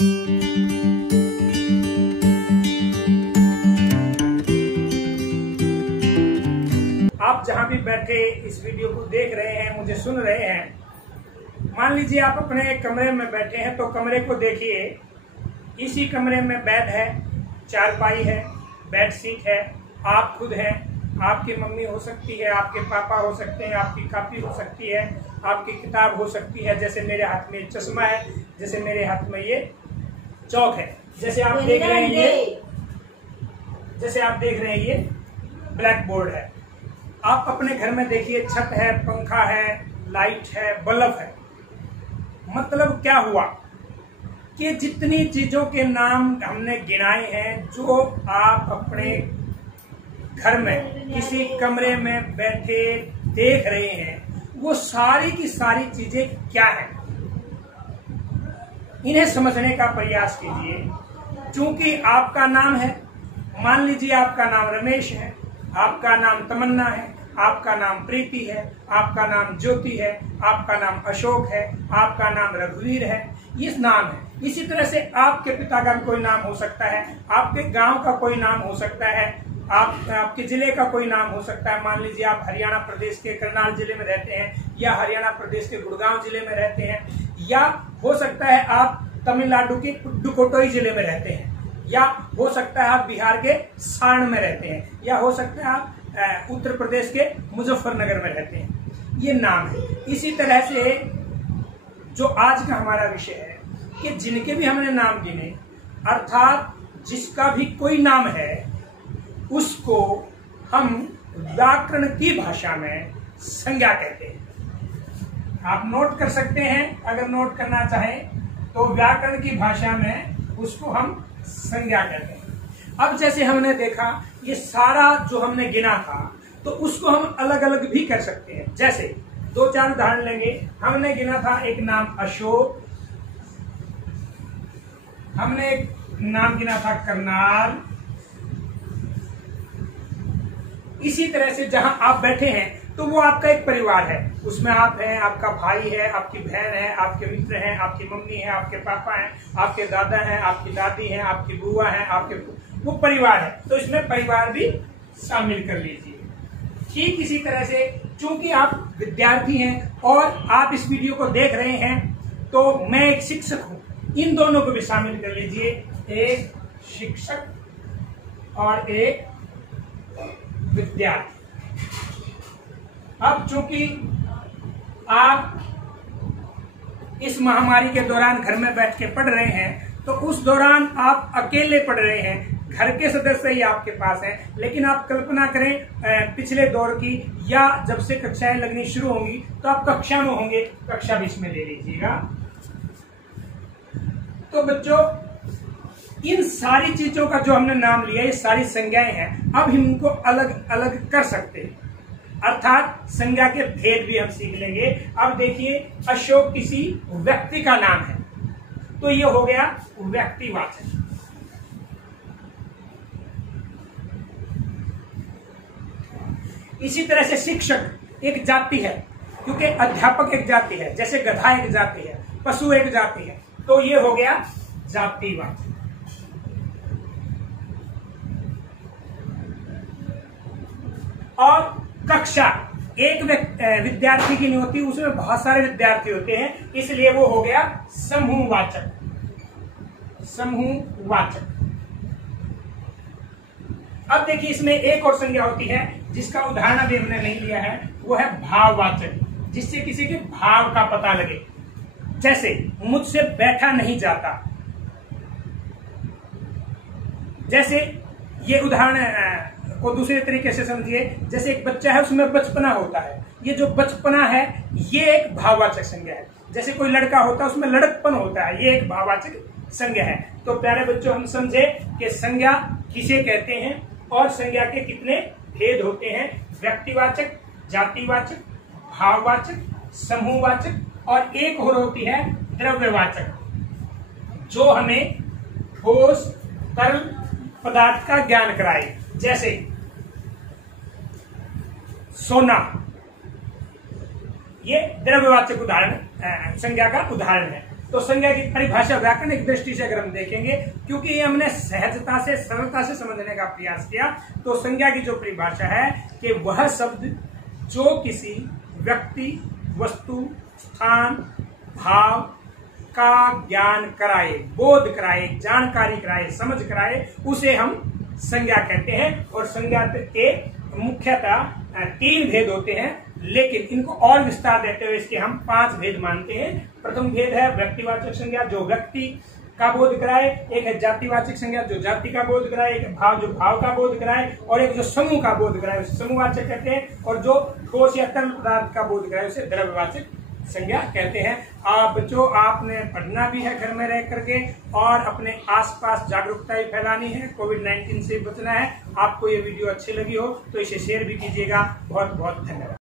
आप जहां भी बैठे इस वीडियो को देख रहे हैं, मुझे सुन रहे हैं, मान लीजिए आप अपने कमरे में बैठे हैं तो कमरे को देखिए। इसी कमरे में बेड है, चारपाई है, बेड शीट है, आप खुद हैं, आपकी मम्मी हो सकती है, आपके पापा हो सकते हैं, आपकी कॉपी हो सकती है, आपकी किताब हो सकती है, जैसे मेरे हाथ में चश्मा है, जैसे मेरे हाथ में ये चौक है, जैसे आप देख रहे हैं ये ब्लैक बोर्ड है। आप अपने घर में देखिए, छत है, पंखा है, लाइट है, बल्ब है। मतलब क्या हुआ कि जितनी चीजों के नाम हमने गिनाए हैं, जो आप अपने घर में किसी कमरे में बैठे देख रहे हैं, वो सारी की सारी चीजें क्या है, इन्हें समझने का प्रयास कीजिए। क्योंकि आपका नाम है, मान लीजिए आपका नाम रमेश है, आपका नाम तमन्ना है, आपका नाम प्रीति है, आपका नाम ज्योति है, आपका नाम अशोक है, आपका नाम रघुवीर है, ये नाम है। इसी तरह से आपके पिता का कोई नाम हो सकता है, आपके गांव का कोई नाम हो सकता है, आपके जिले का कोई नाम हो सकता है। मान लीजिए आप हरियाणा प्रदेश के करनाल जिले में रहते हैं, या हरियाणा प्रदेश के गुड़गांव जिले में रहते हैं, या हो सकता है आप तमिलनाडु के पुडुकोट्टई जिले में रहते हैं, या हो सकता है आप बिहार के सारण में रहते हैं, या हो सकता है आप उत्तर प्रदेश के मुजफ्फरनगर में रहते हैं। ये नाम है। इसी तरह से जो आज का हमारा विषय है कि जिनके भी हमने नाम गिने, अर्थात जिसका भी कोई नाम है, उसको हम व्याकरण की भाषा में संज्ञा कहते हैं। आप नोट कर सकते हैं, अगर नोट करना चाहें तो व्याकरण की भाषा में उसको हम संज्ञा कहते हैं। अब जैसे हमने देखा, ये सारा जो हमने गिना था, तो उसको हम अलग अलग भी कर सकते हैं। जैसे 2-4 उदाहरण लेंगे। हमने गिना था एक नाम अशोक, हमने एक नाम गिना था करनाल। इसी तरह से जहां आप बैठे हैं तो वो आपका एक परिवार है, उसमें आप हैं, आपका भाई है, आपकी बहन है, आपके मित्र हैं, आपकी मम्मी है, आपके पापा हैं, आपके दादा हैं, आपकी दादी हैं, आपकी बुआ हैं, आपके वो परिवार है। तो इसमें परिवार भी शामिल कर लीजिए। ठीक इसी तरह से, चूंकि आप विद्यार्थी हैं और आप इस वीडियो को देख रहे हैं, तो मैं एक शिक्षक हूं, इन दोनों को भी शामिल कर लीजिए, एक शिक्षक और एक विद्यार्थी। अब चूंकि आप इस महामारी के दौरान घर में बैठ के पढ़ रहे हैं, तो उस दौरान आप अकेले पढ़ रहे हैं, घर के सदस्य ही आपके पास हैं, लेकिन आप कल्पना करें पिछले दौर की, या जब से कक्षाएं लगनी शुरू होंगी तो आप कक्षा में होंगे, कक्षा भी इसमें ले लीजिएगा। तो बच्चों, इन सारी चीजों का जो हमने नाम लिया, ये सारी संज्ञाएं हैं। अब हम इनको अलग अलग कर सकते हैं, अर्थात संज्ञा के भेद भी हम सीख लेंगे। अब देखिए, अशोक किसी व्यक्ति का नाम है, तो ये हो गया व्यक्तिवाचक। इसी तरह से शिक्षक एक जाति है, क्योंकि अध्यापक एक जाति है, जैसे गधा एक जाति है, पशु एक जाति है, तो ये हो गया जातिवाचक। और कक्षा एक विद्यार्थी की नहीं होती, उसमें बहुत सारे विद्यार्थी होते हैं, इसलिए वो हो गया समूहवाचक। समूहवाचक। अब देखिए, इसमें एक और संज्ञा होती है जिसका उदाहरण अभी हमने नहीं लिया है, वो है भाववाचक, जिससे किसी के भाव का पता लगे। जैसे मुझसे बैठा नहीं जाता, जैसे ये उदाहरण को दूसरे तरीके से समझिए। जैसे एक बच्चा है, उसमें बचपना होता है, ये जो बचपना है ये एक भाववाचक संज्ञा है। जैसे कोई लड़का होता है, उसमें लड़कपन होता है, ये एक भाववाचक संज्ञा है। तो प्यारे बच्चों, हम समझे कि संज्ञा किसे कहते हैं और संज्ञा के कितने भेद होते हैं। व्यक्तिवाचक, जातिवाचक, भाववाचक, समूहवाचक, और एक और होती है द्रव्यवाचक, जो हमें ठोस तरल पदार्थ का ज्ञान कराए। जैसे सोना, ये द्रव्यवाचक उदाहरण, संज्ञा का उदाहरण है। तो संज्ञा की परिभाषा व्याकरणिक दृष्टि से अगर हम देखेंगे, क्योंकि ये हमने सहजता से सरलता से समझने का प्रयास किया, तो संज्ञा की जो परिभाषा है कि वह शब्द जो किसी व्यक्ति, वस्तु, स्थान, भाव का ज्ञान कराए, बोध कराए, जानकारी कराए, समझ कराए, उसे हम संज्ञा कहते हैं। और संज्ञा के मुख्यतः 3 भेद होते हैं, लेकिन इनको और विस्तार देते हुए इसके हम 5 भेद मानते हैं। प्रथम भेद है व्यक्तिवाचक संज्ञा, जो व्यक्ति का बोध कराए, एक है जातिवाचक संज्ञा जो जाति का बोध कराए, एक भाव जो भाव का बोध कराए, और एक जो समूह का बोध कराए उसे समूहवाचक कहते हैं, और जो ठोस या तरल पदार्थ का बोध कराए उसे द्रव्यवाचक संज्ञा कहते हैं। आप बच्चों, आपने पढ़ना भी है घर में रह करके, और अपने आसपास जागरूकता भी फैलानी है, कोविड-19 से बचना है। आपको ये वीडियो अच्छी लगी हो तो इसे शेयर भी कीजिएगा। बहुत बहुत धन्यवाद।